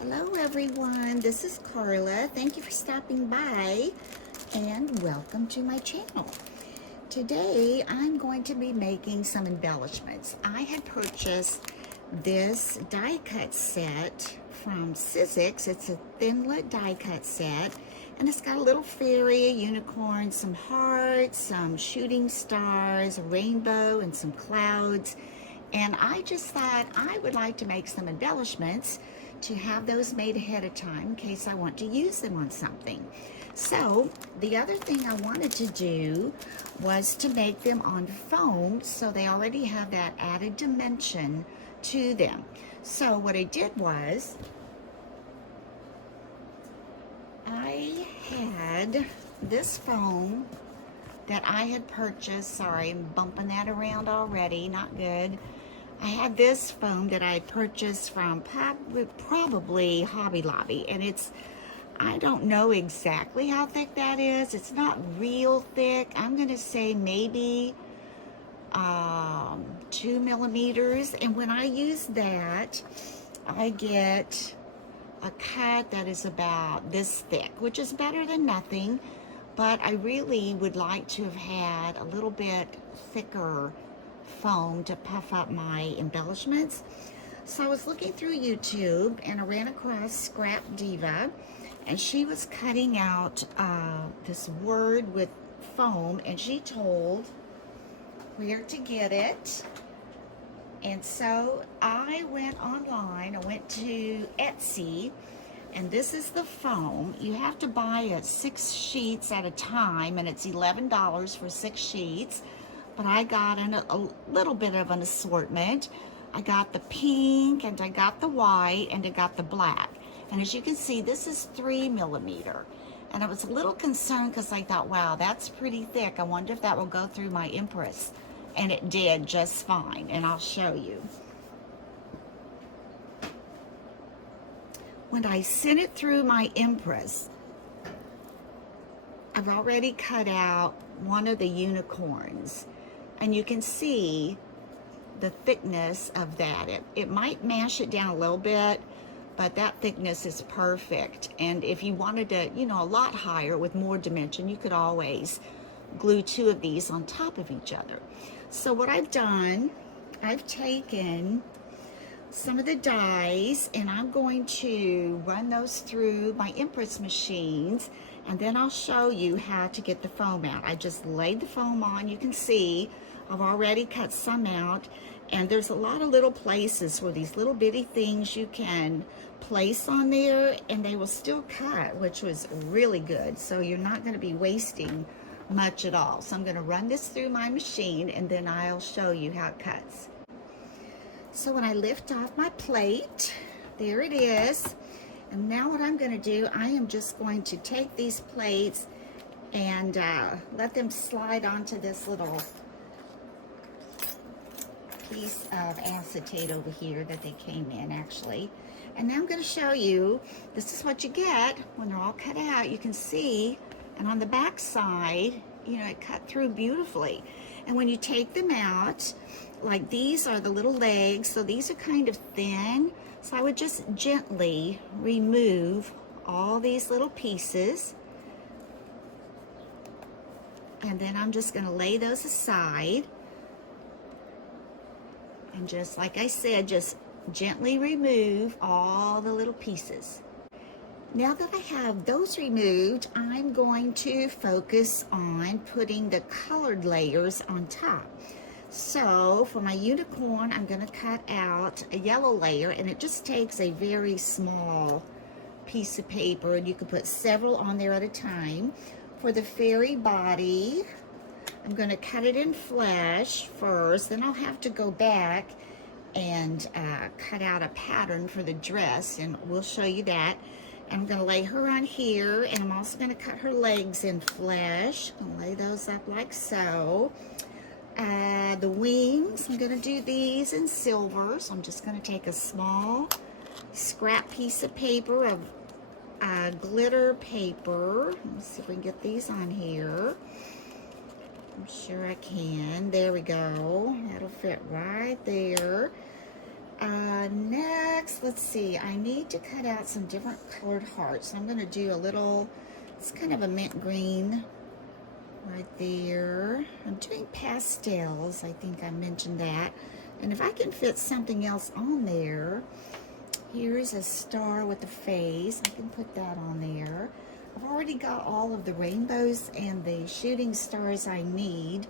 Hello everyone, this is Carla. Thank you for stopping by and welcome to my channel. Today I'm going to be making some embellishments. I had purchased this die cut set from Sizzix. It's a thinlet die cut set and it's got a little fairy, a unicorn, some hearts, some shooting stars, a rainbow, and some clouds. And I just thought I would like to make some embellishments to have those made ahead of time in case I want to use them on something. So the other thing I wanted to do was to make them on foam so they already have that added dimension to them. So what I did was I had this foam that I had purchased. Sorry, I'm bumping that around already, not good. I had this foam that I purchased from probably Hobby Lobby, and I don't know exactly how thick that is. It's not real thick. I'm gonna say maybe 2 millimeters. And when I use that, I get a cut that is about this thick, which is better than nothing, but I really would like to have had a little bit thicker foam to puff up my embellishments. So I was looking through YouTube and I ran across Scrap Diva, and she was cutting out this word with foam, and she told where to get it. And so I went online, I went to Etsy, and this is the foam. You have to buy it 6 sheets at a time, and it's $11 for 6 sheets. But I got a little bit of an assortment. I got the pink, and I got the white, and I got the black. And as you can see, this is 3 millimeter. And I was a little concerned because I thought, wow, that's pretty thick. I wonder if that will go through my impress. And it did just fine, and I'll show you. When I sent it through my impress, I've already cut out one of the unicorns, and you can see the thickness of that. It might mash it down a little bit, but that thickness is perfect. And if you wanted to, a lot higher with more dimension, you could always glue 2 of these on top of each other. So what I've done, I've taken some of the dies and I'm going to run those through my impress machines, and then I'll show you how to get the foam out. I just laid the foam on. You can see I've already cut some out, and there's a lot of little places where these little bitty things you can place on there and they will still cut, which was really good. So you're not going to be wasting much at all. So I'm going to run this through my machine and then I'll show you how it cuts. So when I lift off my plate, there it is. And now what I'm going to do, I am just going to take these plates and let them slide onto this little piece of acetate over here that they came in actually. And now I'm going to show you, this is what you get when they're all cut out. You can see, and on the back side, it cut through beautifully. And when you take them out, like these are the little legs, so these are kind of thin. So I would just gently remove all these little pieces. And then I'm just going to lay those aside. And just like I said, just gently remove all the little pieces. Now that I have those removed, I'm going to focus on putting the colored layers on top. So for my unicorn, I'm going to cut out a yellow layer, and it just takes a very small piece of paper, and you can put several on there at a time. For the fairy body, I'm going to cut it in flesh first, then I'll have to go back and cut out a pattern for the dress, and we'll show you that. And I'm going to lay her on here, and I'm also going to cut her legs in flesh. I'll lay those up like so. The wings, I'm going to do these in silver, so I'm just going to take a small scrap piece of paper of glitter paper. Let's see if we can get these on here. I'm sure I can. There we go. That'll fit right there. Next, let's see, I need to cut out some different colored hearts. I'm going to do a little, it's kind of a mint green right there. I'm doing pastels, I think I mentioned that. And if I can fit something else on there, here's a star with a face. I can put that on there. I've already got all of the rainbows and the shooting stars I need.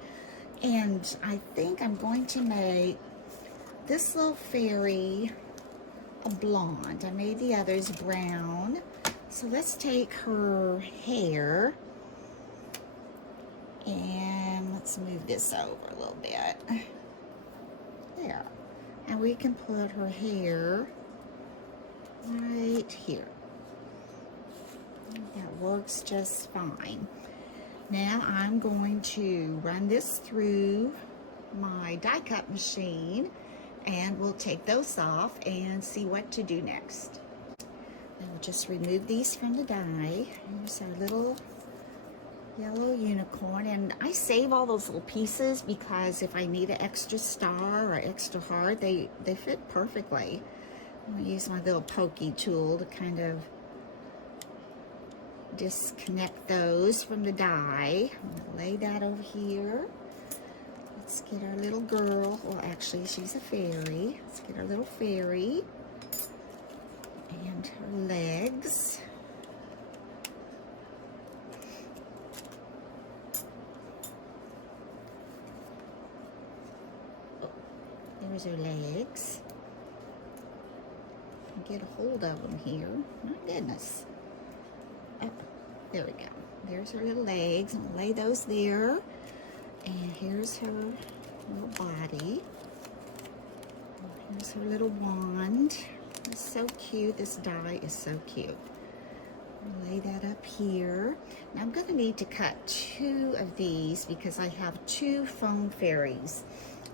And I think I'm going to make this little fairy a blonde. I made the others brown. So let's take her hair and let's move this over a little bit. There. And we can put her hair right here. That works just fine. Now I'm going to run this through my die cut machine and we'll take those off and see what to do next. And we'll just remove these from the die. Here's our little yellow unicorn, and I save all those little pieces because if I need an extra star or extra heart, they fit perfectly. I'm going to use my little pokey tool to kind of disconnect those from the die. I'm going to lay that over here. Let's get our little girl. Well, actually, she's a fairy. Let's get our little fairy and her legs. Oh, there's her legs. Get a hold of them here. My goodness. Oh, there we go. There's her little legs. I'm going to lay those there. And here's her little body. Here's her little wand. It's so cute. This die is so cute. I'll lay that up here. Now I'm going to need to cut 2 of these because I have 2 foam fairies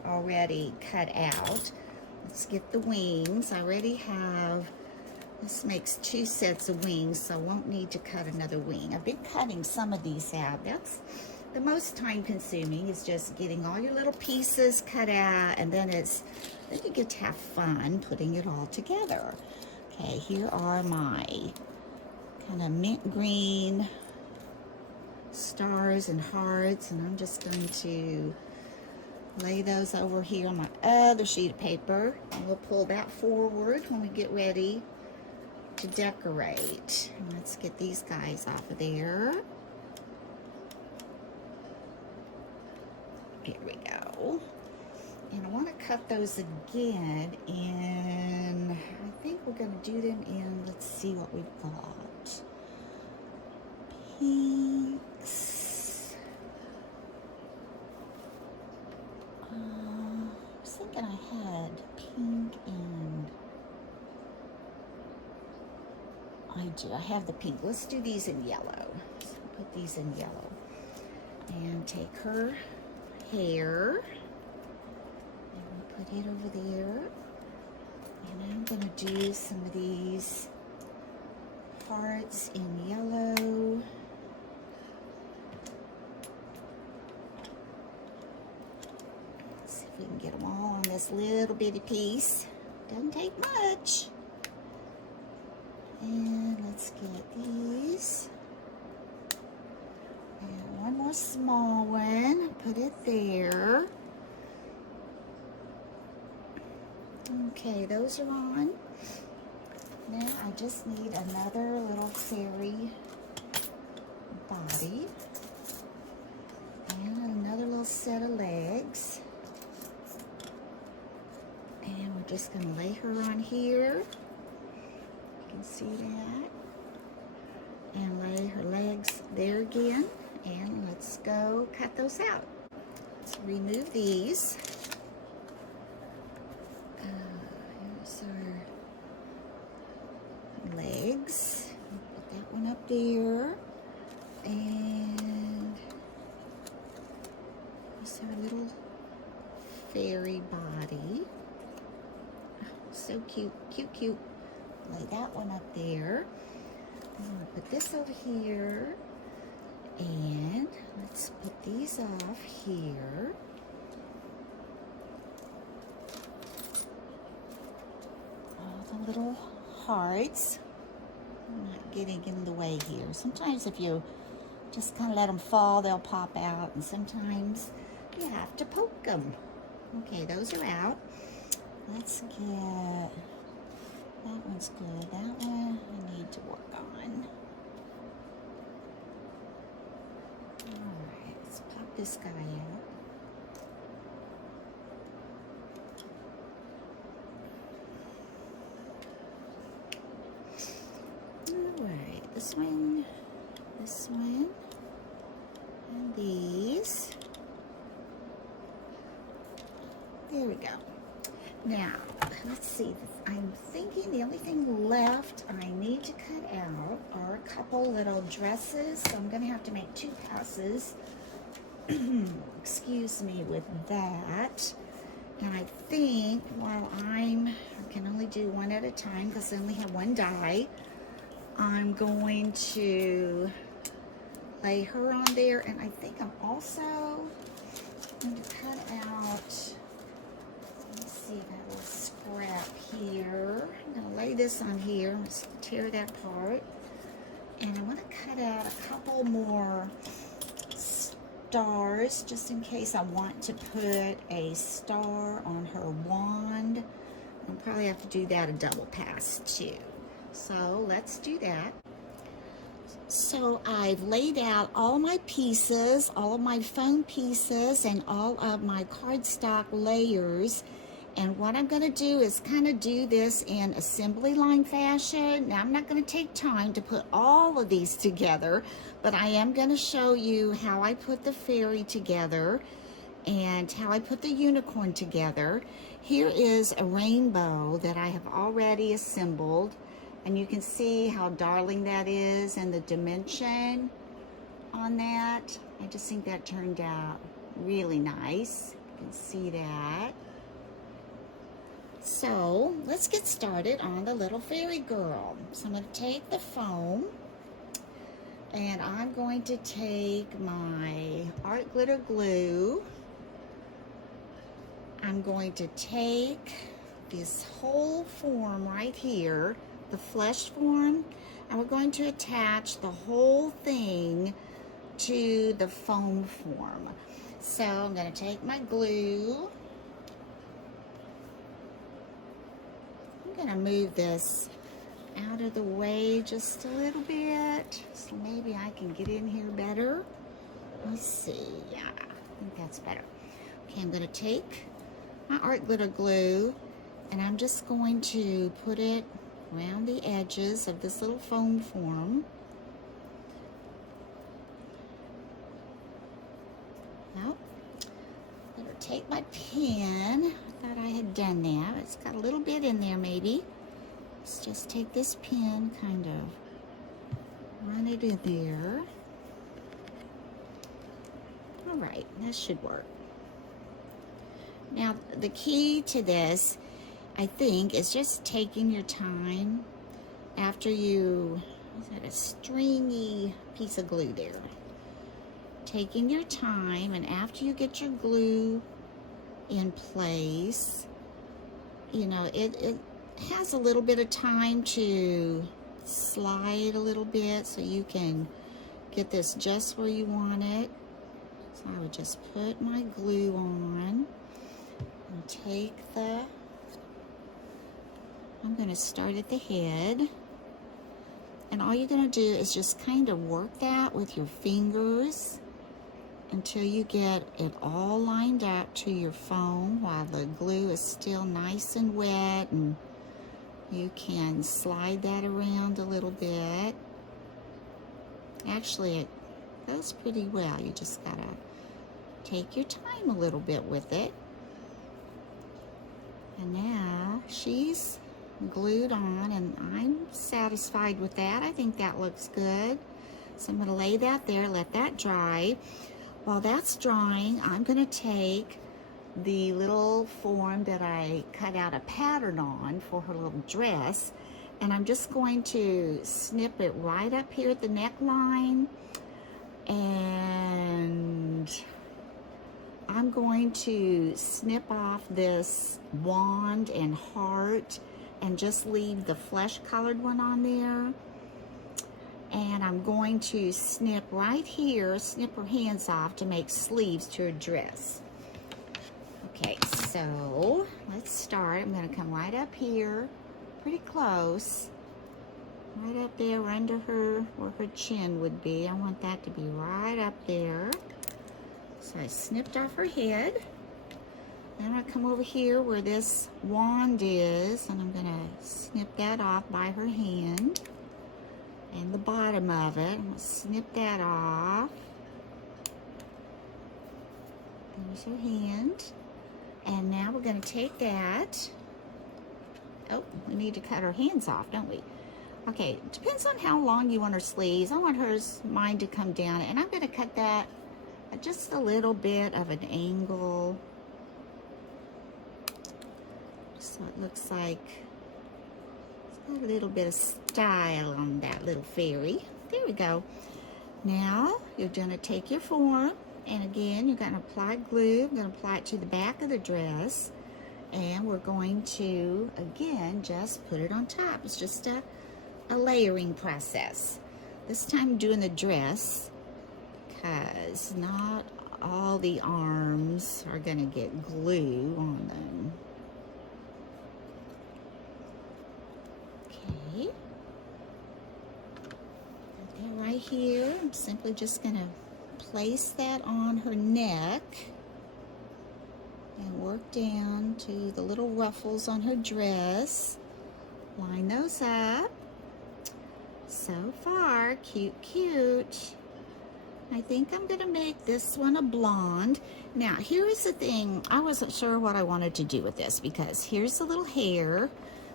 already cut out. Let's get the wings. I already have, this makes 2 sets of wings, so I won't need to cut another wing. I've been cutting some of these out. That's the most time consuming, is just getting all your little pieces cut out, and then you get to have fun putting it all together. Okay, here are my kind of mint green stars and hearts, and I'm just going to lay those over here on my other sheet of paper, and we'll pull that forward when we get ready to decorate. And let's get these guys off of there. Here we go. And I want to cut those again, and I think we're going to do them in, let's see what we've got. Pinks. I was thinking I had pink and I do. I have the pink. Let's do these in yellow. So put these in yellow. And take her hair and put it over there. And I'm going to do some of these hearts in yellow. Let's see if we can get them all on this little bitty piece. Doesn't take much. And let's get these. And one more small one. Put it there. Okay, those are on. Now I just need another little fairy body. And another little set of legs. And we're just going to lay her on here. You can see that. And lay her legs there again. And let's go cut those out. Let's remove these. Here's our legs. Put that one up there. And here's our little fairy body. So cute, cute, cute. Lay that one up there. I'm going to put this over here. And let's put these off here. little hearts. I'm not getting in the way here. Sometimes if you just kind of let them fall, they'll pop out, and sometimes you have to poke them. Okay, those are out. Let's get, that one's good. That one I need to work on. Alright, let's pop this guy out. Alright, this one, and these. There we go. Now, let's see. I'm thinking the only thing left I need to cut out are a couple little dresses. So I'm going to have to make 2 passes. Excuse me with that. And I think while I can only do one at a time because I only have 1 die, I'm going to lay her on there. And I think I'm also going to cut out, let's see that little scrap here. I'm going to lay this on here. Let's tear that apart. And I want to cut out a couple more stars just in case I want to put a star on her wand. I'll probably have to do that a double pass too. So let's do that. So I've laid out all my pieces, all of my foam pieces, and all of my cardstock layers. And what I'm going to do is kind of do this in assembly line fashion. Now I'm not going to take time to put all of these together, but I am going to show you how I put the fairy together and how I put the unicorn together. Here is a rainbow that I have already assembled. And you can see how darling that is and the dimension on that. I just think that turned out really nice. You can see that. So let's get started on the little fairy girl. So I'm going to take the foam and I'm going to take my art glitter glue. I'm going to take this whole form right here, the flesh form, and we're going to attach the whole thing to the foam form. So I'm going to take my glue. I'm going to move this out of the way just a little bit so maybe I can get in here better. Let's see. Yeah, I think that's better. Okay, I'm going to take my art glitter glue and I'm just going to put it around the edges of this little foam form. Now, I'm going to take my pen. I thought I had done that. It's got a little bit in there maybe. Let's just take this pen, kind of run it in there. All right, that should work. Now, the key to this, I think, is just taking your time after you, is that a stringy piece of glue there? Taking your time, and after you get your glue in place, you know, it has a little bit of time to slide a little bit so you can get this just where you want it. So I would just put my glue on and take the, I'm going to start at the head, and all you're going to do is just kind of work that with your fingers until you get it all lined up to your foam while the glue is still nice and wet, and you can slide that around a little bit. Actually, it goes pretty well. You just got to take your time a little bit with it. And now she's glued on, and I'm satisfied with that. I think that looks good. So I'm going to lay that there, let that dry. While that's drying, I'm going to take the little form that I cut out a pattern on for her little dress, and I'm just going to snip it right up here at the neckline, and I'm going to snip off this wand and heart and just leave the flesh colored one on there. And I'm going to snip right here, snip her hands off to make sleeves to her dress. Okay, so let's start. I'm going to come right up here, pretty close, right up there under her, where her chin would be. I want that to be right up there. So I snipped off her head. Then I'm going to come over here where this wand is, and I'm going to snip that off by her hand and the bottom of it. I'm going to snip that off. There's her hand. And now we're going to take that. Oh, we need to cut her hands off, don't we? Okay, depends on how long you want her sleeves. I want mine to come down, and I'm going to cut that at just a little bit of an angle. So it looks like it's got a little bit of style on that little fairy. There we go. Now you're going to take your form, and again you're going to apply glue. I'm going to apply it to the back of the dress, and we're going to again just put it on top. It's just a layering process. This time doing the dress because not all the arms are going to get glue on them. Okay, right here, I'm simply just going to place that on her neck and work down to the little ruffles on her dress. Line those up. So far, cute, cute. I think I'm going to make this one a blonde. Now, here's the thing. I wasn't sure what I wanted to do with this because here's the little hair,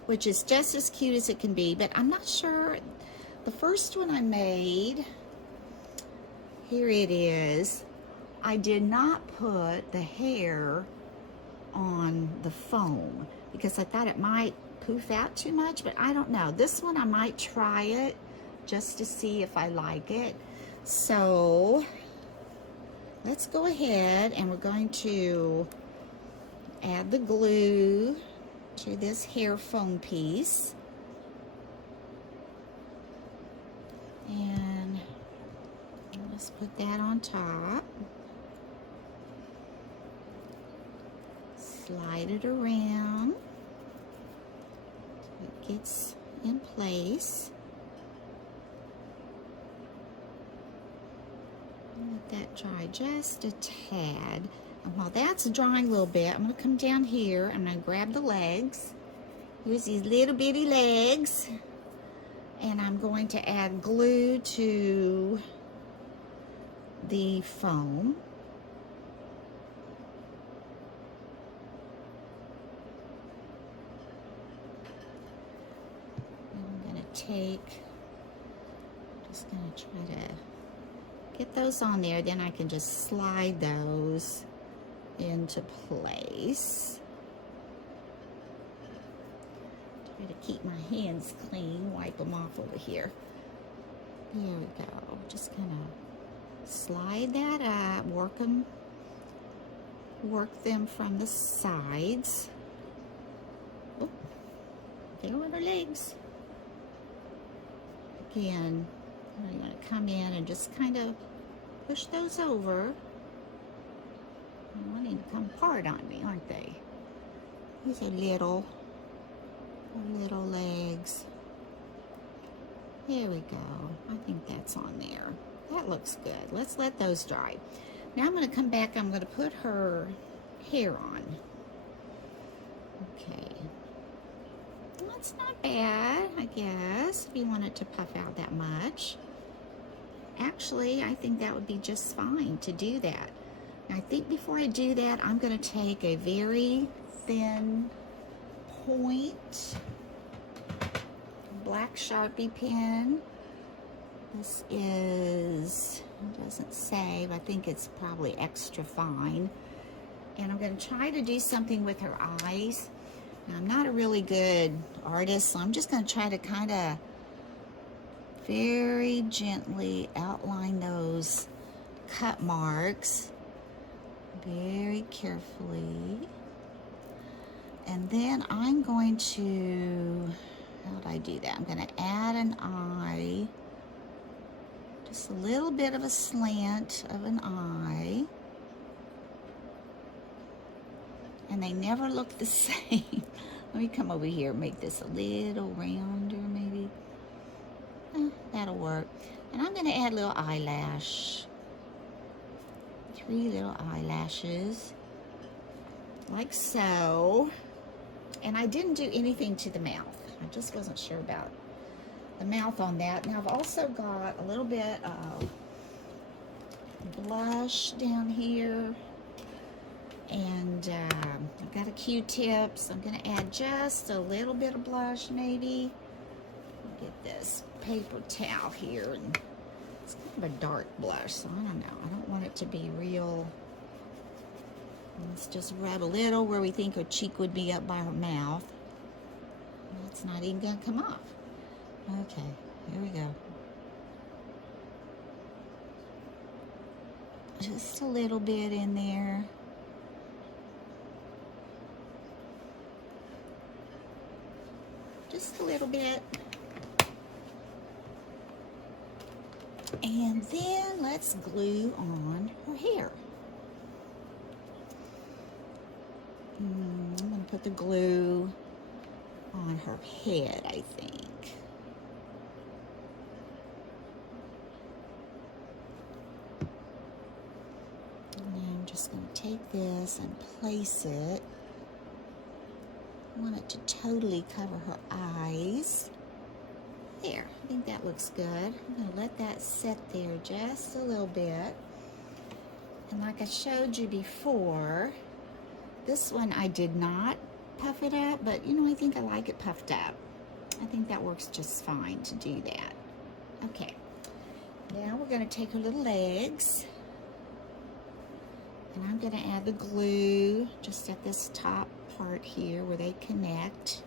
which is just as cute as it can be, but I'm not sure. The first one I made, here it is. I did not put the hair on the foam because I thought it might poof out too much, but I don't know. This one I might try it just to see if I like it. So let's go ahead and we're going to add the glue to this hair foam piece. And let's put that on top. Slide it around so it gets in place. Let that dry just a tad. And while that's drying a little bit, I'm going to come down here. I'm going to grab the legs. Here's these little bitty legs. And I'm going to add glue to the foam. I'm going to take, just going to try to get those on there, then I can just slide those into place. Try to keep my hands clean, wipe them off over here. There we go. Just kind of slide that up, work them from the sides. Oh, there were her legs. Again, I'm going to come in and just kind of push those over. They're wanting to come apart on me, aren't they? These are little legs. There we go. I think that's on there. That looks good. Let's let those dry. Now I'm going to come back. I'm going to put her hair on. Okay. That's not bad, I guess, if you want it to puff out that much. Actually, I think that would be just fine to do that. Now, I think before I do that, I'm going to take a very thin point, black Sharpie pen. This is, it doesn't say, but I think it's probably extra fine. And I'm going to try to do something with her eyes. Now, I'm not a really good artist, so I'm just going to try to kind of very gently outline those cut marks very carefully. And then I'm going to, how did I do that? I'm going to add an eye, just a little bit of a slant of an eye. And they never look the same. Let me come over here and make this a little rounder maybe. That'll work. And I'm going to add a little eyelash. 3 little eyelashes. Like so. And I didn't do anything to the mouth. I just wasn't sure about the mouth on that. Now I've also got a little bit of blush down here. And I've got a Q-tip, so I'm going to add just a little bit of blush maybe. Get this paper towel here. And it's kind of a dark blush, so I don't know. I don't want it to be real. Let's just rub a little where we think her cheek would be up by her mouth. It's not even going to come off. Okay, here we go. Just a little bit in there. Just a little bit. And then let's glue on her hair. I'm going to put the glue on her head, I think. And I'm just going to take this and place it. I want it to totally cover her eyes. There, I think that looks good. I'm going to let that sit there just a little bit. And like I showed you before, this one I did not puff it up, but you know, I think I like it puffed up. I think that works just fine to do that. Okay, now we're going to take her little legs. And I'm going to add the glue just at this top part here where they connect.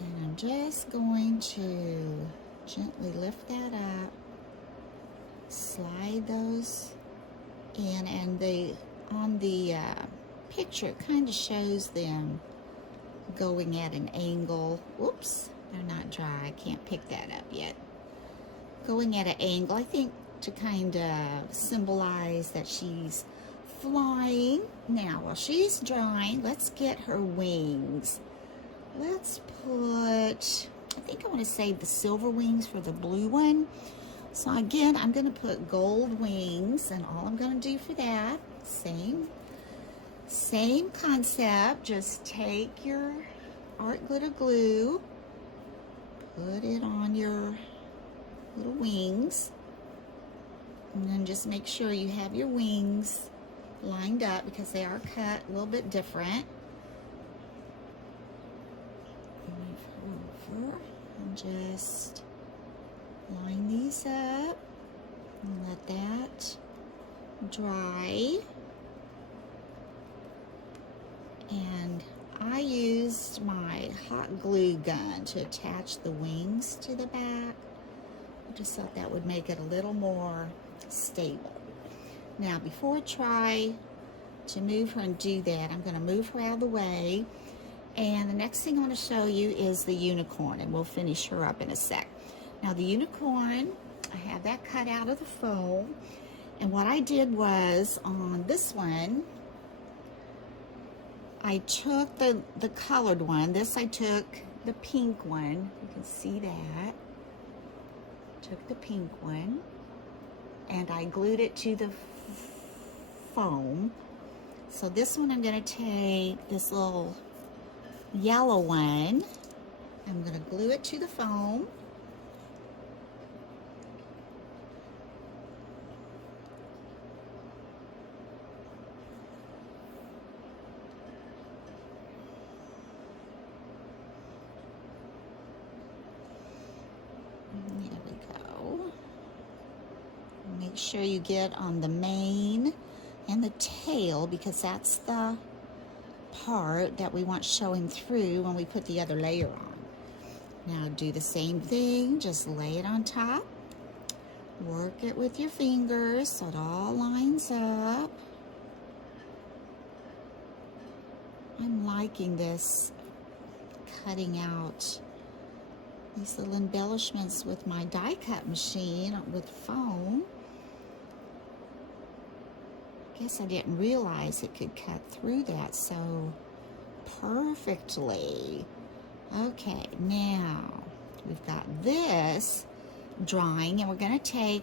And I'm just going to gently lift that up, slide those in, and on the picture it kind of shows them going at an angle. Whoops, they're not dry. I can't pick that up yet. Going at an angle, I think, to kind of symbolize that she's flying. Now, while she's drying, let's get her wings. Let's put, I think I want to save the silver wings for the blue one. So again, I'm going to put gold wings, and all I'm going to do for that, same concept, just take your art glitter glue, put it on your little wings, and then just make sure you have your wings lined up because they are cut a little bit different. Move over and just line these up and let that dry. And I used my hot glue gun to attach the wings to the back. I just thought that would make it a little more stable. Now, before I try to move her and do that, I'm going to move her out of the way. And the next thing I want to show you is the unicorn, and we'll finish her up in a sec. Now, the unicorn, I have that cut out of the foam. And what I did was, on this one, I took the colored one. This I took the pink one. You can see that. Took the pink one. And I glued it to the foam. So this one I'm going to take this little yellow one. I'm going to glue it to the foam. There we go. Make sure you get on the mane and the tail, because that's the part that we want showing through when we put the other layer on. Now do the same thing, just lay it on top. Work it with your fingers so it all lines up. I'm liking this, cutting out these little embellishments with my die cut machine with foam. I guess I didn't realize it could cut through that so perfectly. Okay, now we've got this drawing, and we're going to take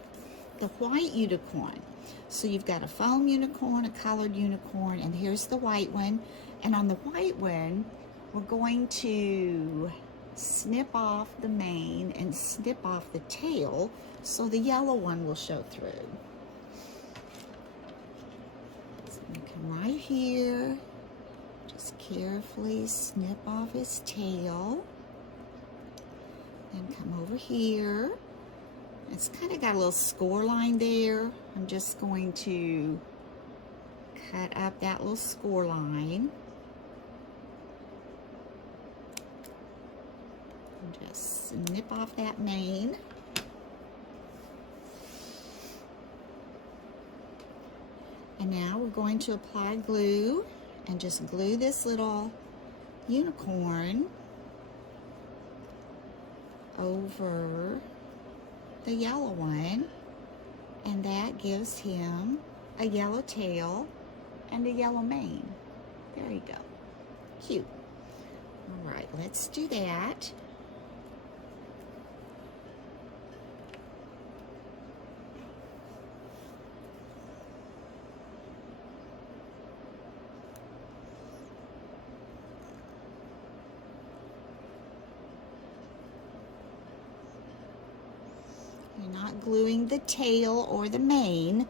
the white unicorn. So you've got a foam unicorn, a colored unicorn, and here's the white one. And on the white one, we're going to snip off the mane and snip off the tail so the yellow one will show through. So I'm going to come right here, just carefully snip off his tail, then come over here. It's kind of got a little score line there. I'm just going to cut up that little score line. And just snip off that mane. And now we're going to apply glue and just glue this little unicorn over the yellow one, and that gives him a yellow tail and a yellow mane. There you go. Cute. All right, let's do that. You're not gluing the tail or the mane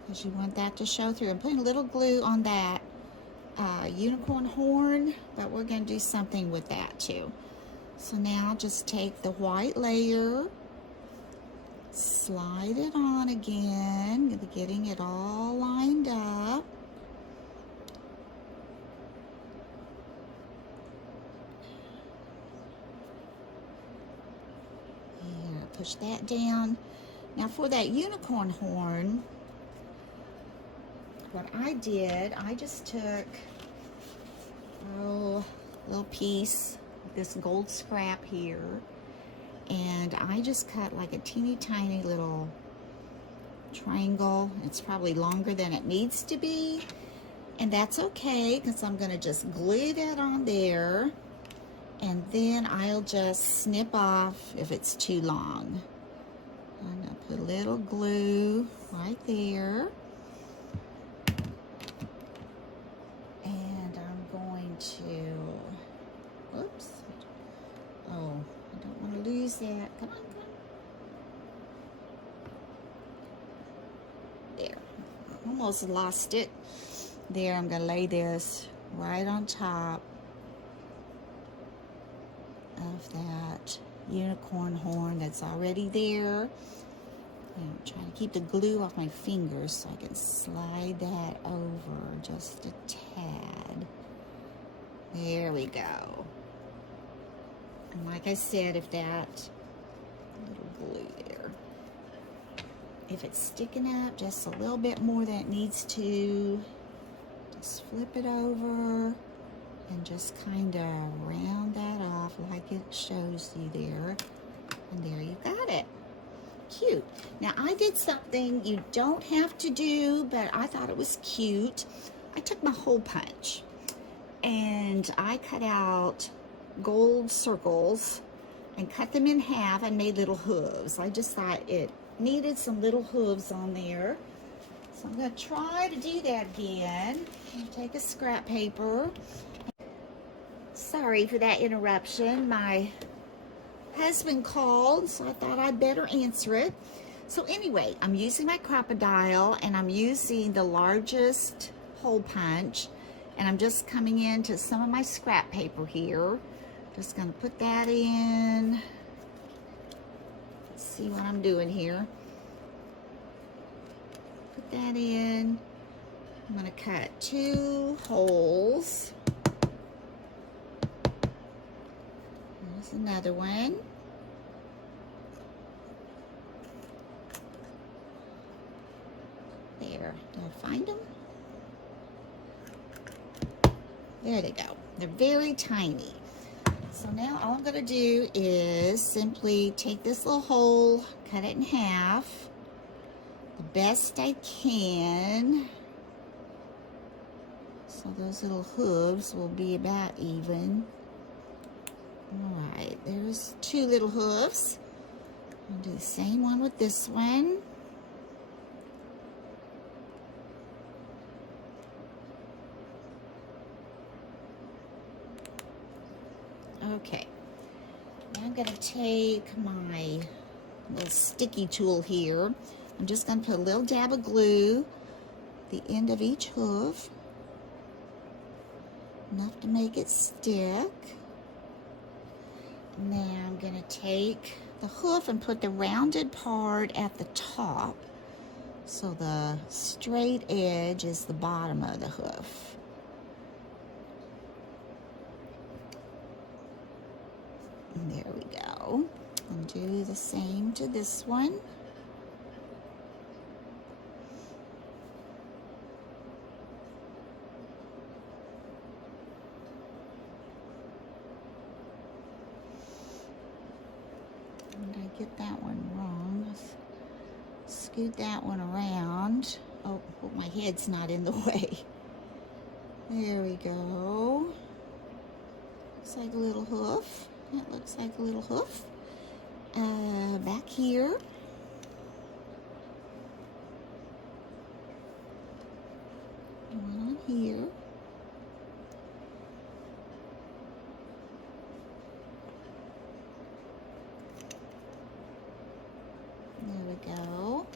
because you want that to show through. I'm putting a little glue on that unicorn horn, but we're going to do something with that too. So now just take the white layer, slide it on again, getting it all lined up. Push that down. Now for that unicorn horn, what I did, I just took a little piece of this gold scrap here, and I just cut like a teeny tiny little triangle. It's probably longer than it needs to be, and that's okay because I'm going to just glue that on there. And then I'll just snip off if it's too long. I'm going to put a little glue right there. And I'm going to, oops. Oh, I don't want to lose that. Come on, come on. There. Almost lost it. There, I'm going to lay this right on top of that unicorn horn that's already there. And I'm trying to keep the glue off my fingers so I can slide that over just a tad. There we go. And like I said, if that little glue there, if it's sticking up just a little bit more than it needs to, just flip it over and just kind of round that off like it shows you there. And there you got it. Cute. Now I did something you don't have to do, but I thought it was cute. I took my hole punch and I cut out gold circles and cut them in half and made little hooves. I just thought it needed some little hooves on there. So I'm going to try to do that again. I'm going to take a scrap paper. Sorry for that interruption. My husband called, so I thought I'd better answer it. So anyway, I'm using my crocodile and I'm using the largest hole punch, and I'm just coming into some of my scrap paper here. Just going to put that in. Let's see what I'm doing here. Put that in. I'm going to cut 2 holes. There's another one. There. Did I find them? There they go. They're very tiny. So now all I'm going to do is simply take this little hole, cut it in half the best I can. So those little hooves will be about even. Alright, there's 2 little hooves. I'll do the same one with this one. Okay, now I'm going to take my little sticky tool here. I'm just going to put a little dab of glue at the end of each hoof, enough to make it stick. Now I'm going to take the hoof and put the rounded part at the top, so the straight edge is the bottom of the hoof. And there we go. And do the same to this one. And I get that one wrong. Scoot that one around. Oh, hope my head's not in the way. There we go. Looks like a little hoof. That looks like a little hoof. Back here. One on here. There we go.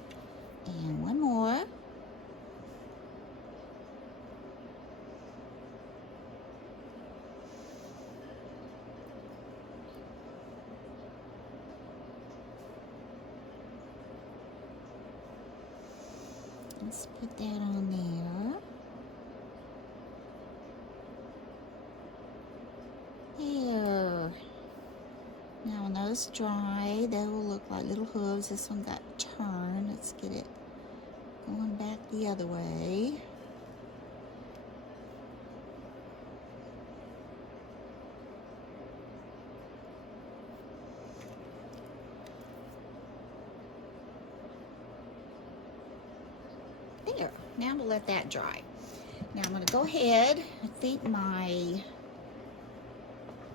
And one more. Let's put that on there. There. Now when those dry, they will look like little hooves. This one got turned. Let's get it going back the other way. There. Now we'll let that dry. Now I'm going to go ahead. I think my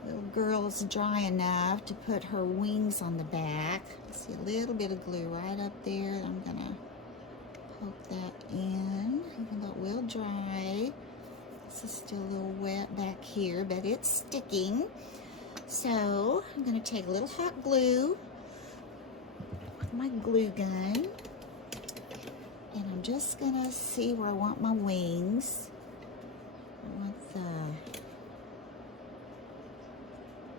little girl is dry enough to put her wings on the back. See a little bit of glue right up there. I'm going to poke that in, even though it will dry. This is still a little wet back here, but it's sticking. So I'm going to take a little hot glue with my glue gun. And I'm just going to see where I want my wings. I want the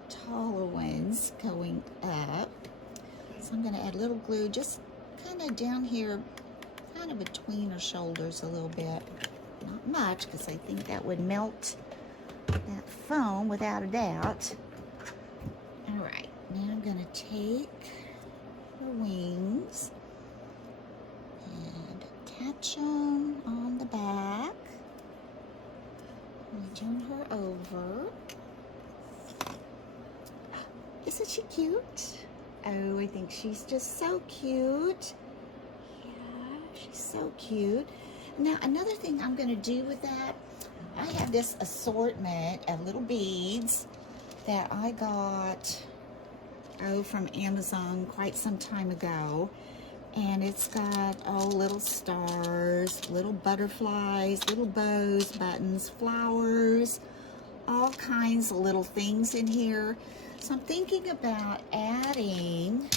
taller ones going up. So I'm going to add a little glue just kind of down here, kind of between her shoulders a little bit. Not much, because I think that would melt that foam without a doubt. All right, now I'm going to take her wings and attach them on the back. And turn her over. Isn't she cute? Oh, I think she's just so cute. Yeah, she's so cute. Now, another thing I'm going to do with that, I have this assortment of little beads that I got, from Amazon quite some time ago. And it's got, little stars, little butterflies, little bows, buttons, flowers, all kinds of little things in here. So I'm thinking about adding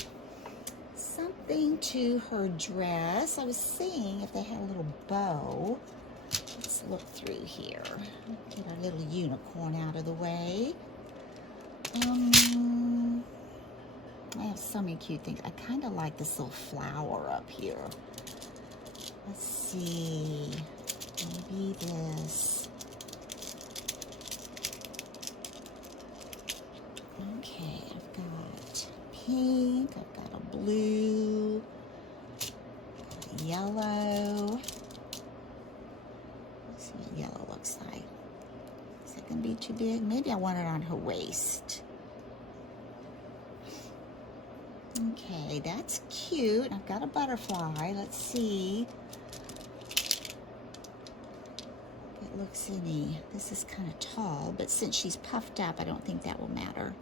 something to her dress. I was seeing if they had a little bow. Let's look through here. Get our little unicorn out of the way. I have so many cute things. I kind of like this little flower up here. Let's see. Maybe this. Okay, I've got pink, I've got a blue, a yellow. Let's see what yellow looks like. Is it going gonna be too big. Maybe I want it on her waist. Okay, that's cute. I've got a butterfly. Let's see. It looks any. This is kind of tall, but since she's puffed up, I don't think that will matter.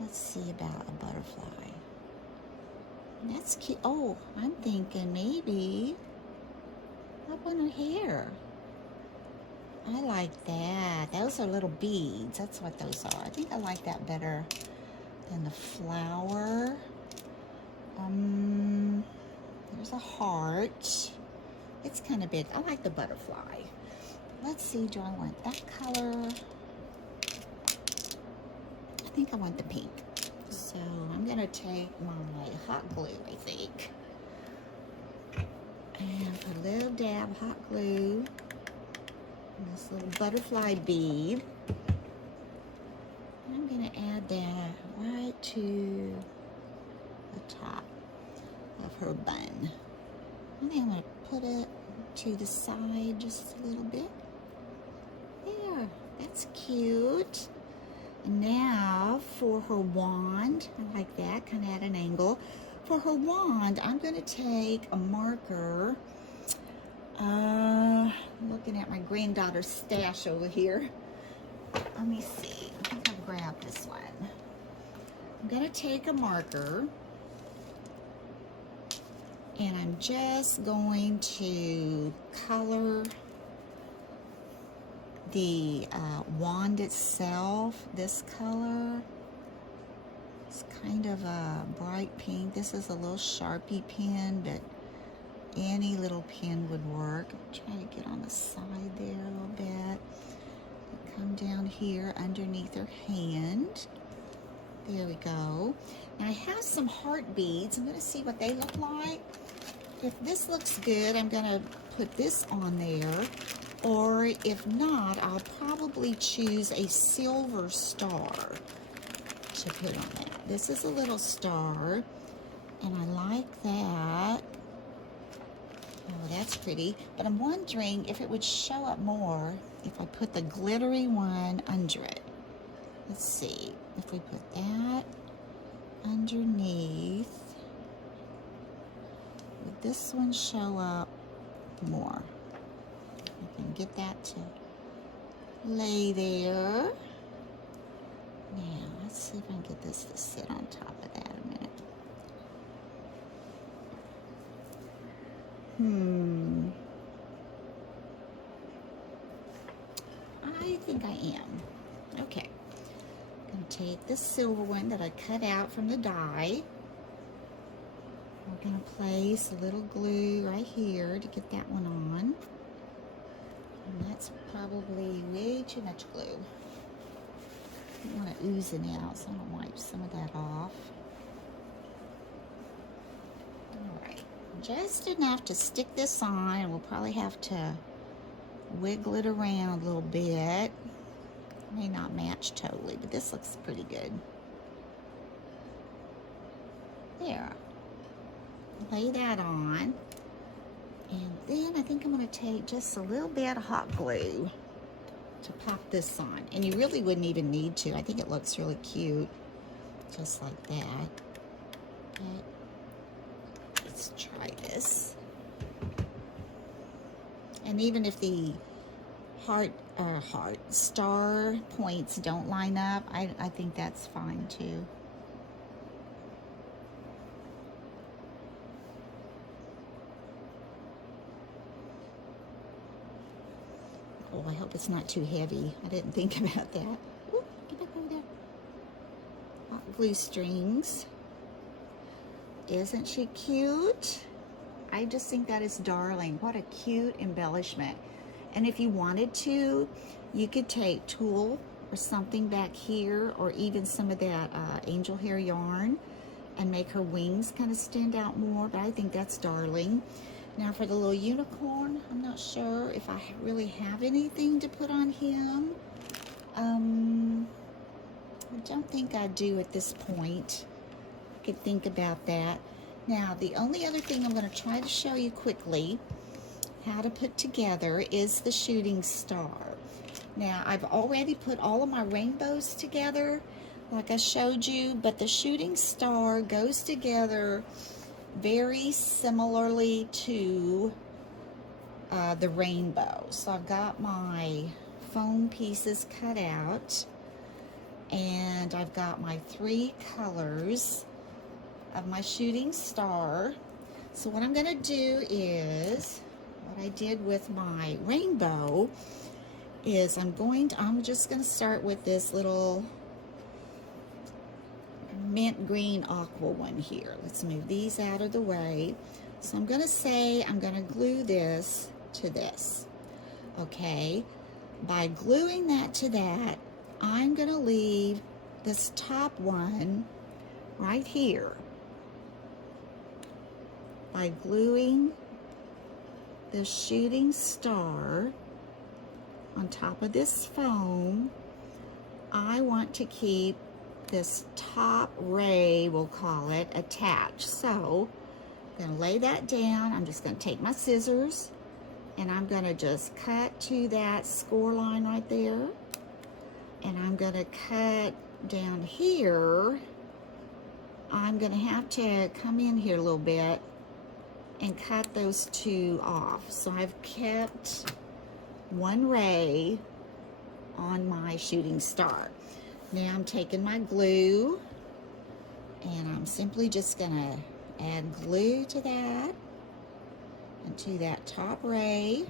Let's see about a butterfly. That's cute. Oh, I'm thinking maybe up on her hair. I like that. Those are little beads. That's what those are. I think I like that better than the flower. There's a heart. It's kind of big. I like the butterfly. Let's see, do I want that color? I think I want the pink. So I'm gonna take my hot glue, I think. And put a little dab of hot glue in this little butterfly bead. And I'm gonna add that right to the top of her bun. I think I'm gonna put it to the side just a little bit. There, that's cute. And now for her wand, I like that, kind of at an angle. For her wand, I'm gonna take a marker. I'm looking at my granddaughter's stash over here. Let me see, I think I've grabbed this one. I'm gonna take a marker and I'm just going to color the wand itself. This color, it's kind of a bright pink. This is a little Sharpie pen, but any little pen would work. Try to get on the side there a little bit. Come down here underneath her hand. There we go. Now I have some heart beads. I'm gonna see what they look like. If this looks good, I'm gonna put this on there. Or if not, I'll probably choose a silver star to put on it. This is a little star, and I like that. Oh, that's pretty. But I'm wondering if it would show up more if I put the glittery one under it. Let's see. If we put that underneath, would this one show up more? I can get that to lay there. Now, let's see if I can get this to sit on top of that a minute. I think I am. Okay. I'm going to take the silver one that I cut out from the die. We're going to place a little glue right here to get that one on. And that's probably way too much glue. I don't want to ooze it out, so I'm going to wipe some of that off. Alright, just enough to stick this on, and we'll probably have to wiggle it around a little bit. May not match totally, but this looks pretty good. There. Lay that on. And then I think I'm going to take just a little bit of hot glue to pop this on. And you really wouldn't even need to. I think it looks really cute. Just like that. But let's try this. And even if the star points don't line up, I think that's fine too. Oh, I hope it's not too heavy. I didn't think about that. Ooh, get back over there. Hot glue strings. Isn't she cute? I just think that is darling. What a cute embellishment. And if you wanted to, you could take tulle or something back here, or even some of that angel hair yarn, and make her wings kind of stand out more, but I think that's darling. Now for the little unicorn, I'm not sure if I really have anything to put on him. I don't think I do at this point. I could think about that. Now the only other thing I'm going to try to show you quickly how to put together is the shooting star. Now, I've already put all of my rainbows together, like I showed you, but the shooting star goes together very similarly to the rainbow. So I've got my foam pieces cut out, and I've got my 3 colors of my shooting star. So what I'm going to do is, what I did with my rainbow is I'm just going to start with this little mint green aqua one here. Let's move these out of the way. So I'm going to say I'm going to glue this to this. Okay, by gluing that to that, I'm going to leave this top one right here. By gluing the shooting star on top of this foam, I want to keep this top ray, we'll call it, attached. So I'm going to lay that down. I'm just going to take my scissors and I'm going to just cut to that score line right there. And I'm going to cut down here. I'm going to have to come in here a little bit and cut those 2 off. So I've kept 1 ray on my shooting star. Now I'm taking my glue and I'm simply just gonna add glue to that and to that top ray.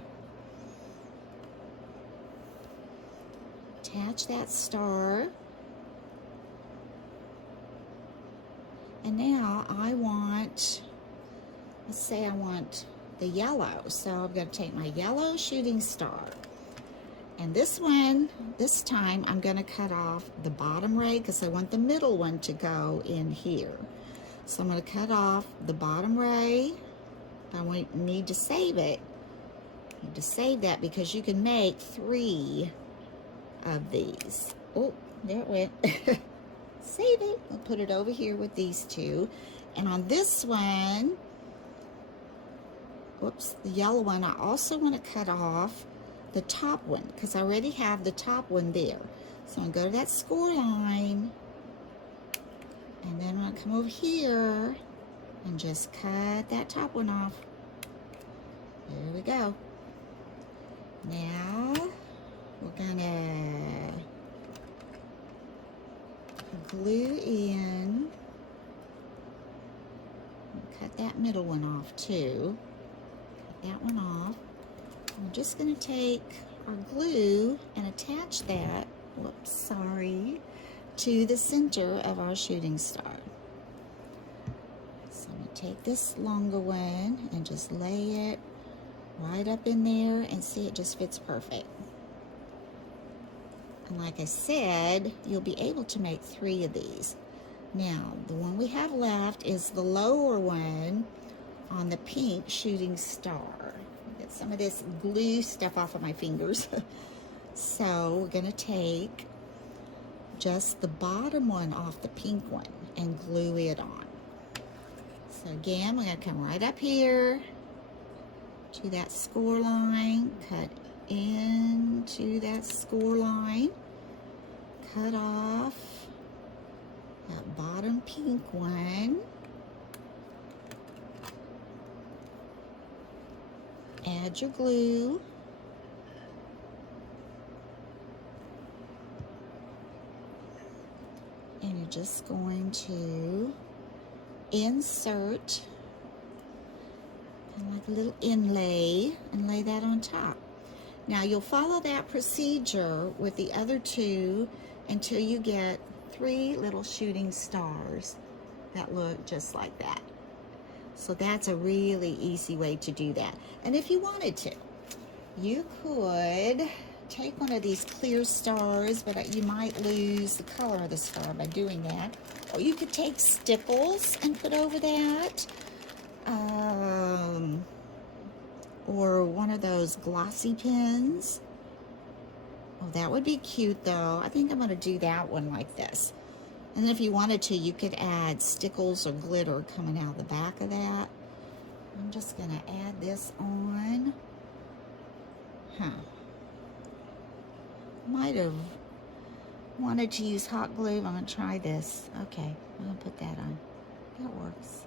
Attach that star. And now I want, let's say I want the yellow. So I'm going to take my yellow shooting star. And this one, this time I'm going to cut off the bottom ray because I want the middle one to go in here. So I'm going to cut off the bottom ray. I need to save it. I need to save that because you can make 3 of these. Oh, there it went. Save it. I'll put it over here with these 2. And on this one, whoops, the yellow one, I also want to cut off the top one because I already have the top one there. So I'm going to go to that score line, and then I'm going to come over here and just cut that top one off. There we go. Now we're going to glue in. Cut that middle one off too. Cut that one off. I'm just going to take our glue and attach that, whoops, sorry, to the center of our shooting star. So I'm going to take this longer one and just lay it right up in there, and see, it just fits perfect. And like I said, you'll be able to make 3 of these. Now, the one we have left is the lower one on the pink shooting star. Get some of this glue stuff off of my fingers. So we're going to take just the bottom one off the pink one and glue it on. So again, we're going to come right up here to that score line, cut into that score line, cut off that bottom pink one, add your glue, and you're just going to insert like a little inlay and lay that on top. Now you'll follow that procedure with the other 2 until you get 3 little shooting stars that look just like that. So that's a really easy way to do that. And if you wanted to, you could take one of these clear stars, but you might lose the color of the star by doing that. Or you could take stipples and put over that. Or one of those glossy pins. Oh, that would be cute though. I think I'm going to do that one like this. And then if you wanted to, you could add stickles or glitter coming out the back of that. I'm just going to add this on. might have wanted to use hot glue. I'm gonna try this. Okay, I'm gonna put that on. That works.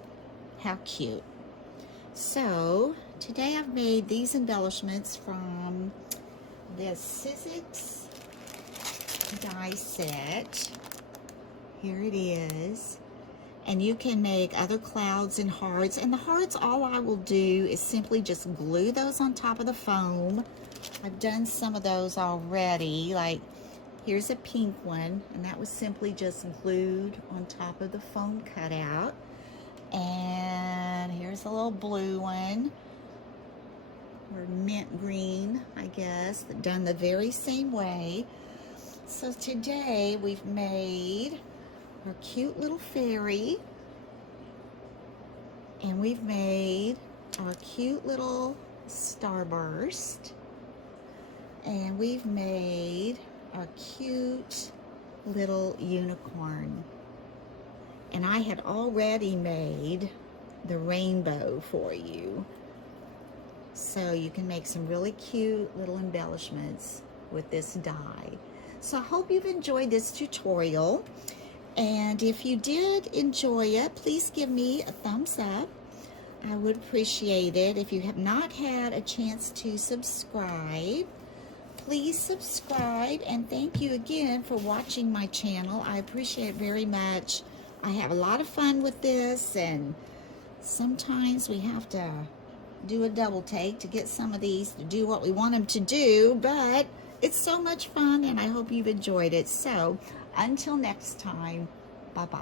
How cute. So today I've made these embellishments from this Sizzix die set. Here it is. And you can make other clouds and hearts. And the hearts, all I will do is simply just glue those on top of the foam. I've done some of those already. Like, here's a pink one, and that was simply just glued on top of the foam cutout. And here's a little blue one, or mint green, I guess, done the very same way. So today we've made our cute little fairy, and we've made our cute little starburst, and we've made our cute little unicorn. And I had already made the rainbow for you, so you can make some really cute little embellishments with this die. So I hope you've enjoyed this tutorial. And if you did enjoy it, please give me a thumbs up. I would appreciate it. If you have not had a chance to subscribe, please subscribe. And thank you again for watching my channel. I appreciate it very much. I have a lot of fun with this, and sometimes we have to do a double take to get some of these to do what we want them to do, but it's so much fun, and I hope you've enjoyed it. So until next time, bye-bye.